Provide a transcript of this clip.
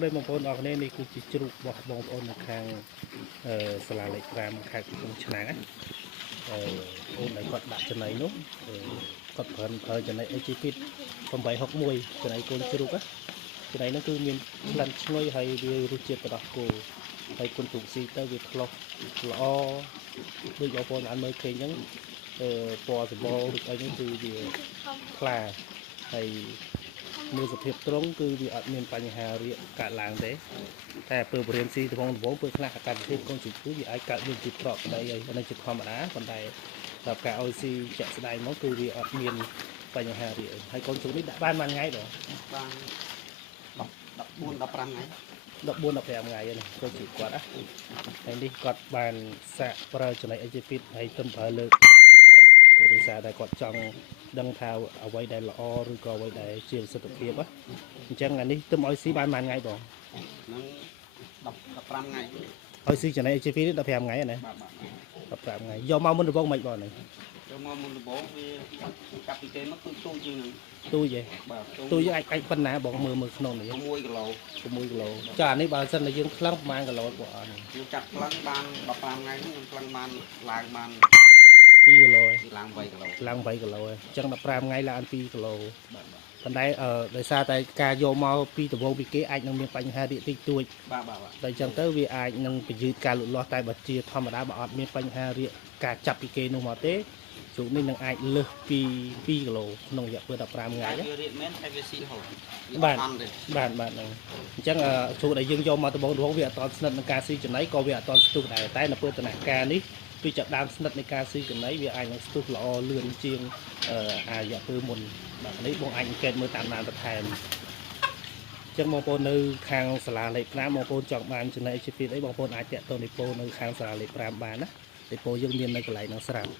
ស្ដីបងប្អូនអរគុណនេះគឺជាជ្រូករបស់បងប្អូននៅខាងសាលាលេខ5ខេត្តកំពង់ឆ្នាំងណាអូនដែលគាត់ដាក់ចំណៃនោះគាត់ប្រើចំណៃ AGP 861ចំណៃកូនជ្រូកណាចំណៃនោះគឺមានក្លិនឈ្ងុយហើយវារសជាតិរបស់គោហើយគុណទូកស៊ីទៅវាឆ្លោះល្អដូចបងប្អូនអាចមើលឃើញអញ្ចឹងពណ៌សម្បុរឬអីនេះគឺវាថ្លាហើយមើលសភាពត្រង់គឺវាអត់មានបញ្ហារាកកើតឡើងទេតែពើបរិញ្ញាស៊ីដំបងពើខ្លះអាកាសធាតុកូនជិះគឺវាអាចកើតមានជាប្រកប្តីហើយនេះជាធម្មតាប៉ុន្តែដល់ការអុយស៊ីជាក់ស្ដែងមកគឺវាអត់មានបញ្ហារាកហើយកូនជិះនេះដាក់បានមួយថ្ងៃបងបាន14 15ថ្ងៃ14 15ថ្ងៃនេះកូនជិះគាត់ណាហើយនេះគាត់បានសាកប្រើចំណៃ AGP ហើយទំប្រើលើកមួយដែរឬសារតែគាត់ចង់ដឹងថាអ្វីដែលល្អឬក៏អ្វីដែលជាប្រសិទ្ធភាពអញ្ចឹងអានេះទឹមឲ្យស៊ីបានមួយថ្ងៃបងហ្នឹង15ថ្ងៃឲ្យស៊ីចំណៃ AGP នេះ15ថ្ងៃណា15ថ្ងៃយកមកមុនដំបូងមិនបងនេះយកមកមុនដំបូងវាកាប់ពីគេមកគឺទូជាងហ្នឹងទូយទេបាទទូយើងអាចប៉ុណ្ណាបងមើលក្នុងនេះ6គីឡូចាអានេះបើសិនតែយើងខ្លាំងប្រហែលគីឡូបងអត់យើងចាប់ខ្លាំងបាន15ថ្ងៃហ្នឹងខ្ញុំខ្លាំងបានឡើងបាន2គីឡូឡើង8គីឡូឡើង8គីឡូអញ្ចឹង15ថ្ងៃឡើង2គីឡូប៉ុន្តែដោយសារតែការយកមកពីដំបូងពីគេអាចនឹងមានបញ្ហារាកតិចតួចបាទតែអញ្ចឹងទៅវាអាចនឹងបញ្យឺតការលូតលាស់តែបើជាធម្មតាបើអត់មានបញ្ហារាកការចាប់ពីគេនោះមកទេជ្រូកនេះនឹងអាចលើសពី2គីឡូក្នុងរយៈពេល15ថ្ងៃវារៀបមែនតែវាស៊ីរហូតបាទហ្នឹងអញ្ចឹងជ្រូកដែលយើងយកមកដំបូងវាអត់តស្និទ្ធនឹងការស៊ីចំណីក៏វាអត់តស្ទុះដែរតែនៅពេលដំណាក់កាលនេះពីចាប់ដើមស្និទ្ធនៃការស៊ីចំណីវាអាចនឹងស្ទុះល្អលឿនជាងរយៈពេលមុនបាទនេះបងអាចអង្កេតមើលតាមបានបន្ថែមចឹងបងប្អូននៅខាងសាលាលេខ5បងប្អូនចង់បានចំណៃ AGP អីបងប្អូនអាចតាក់ទងនិពន្ធនៅខាងសាលាលេខ5បានណានិពន្ធយើងមាននៅកន្លែងហ្នឹងស្រាប់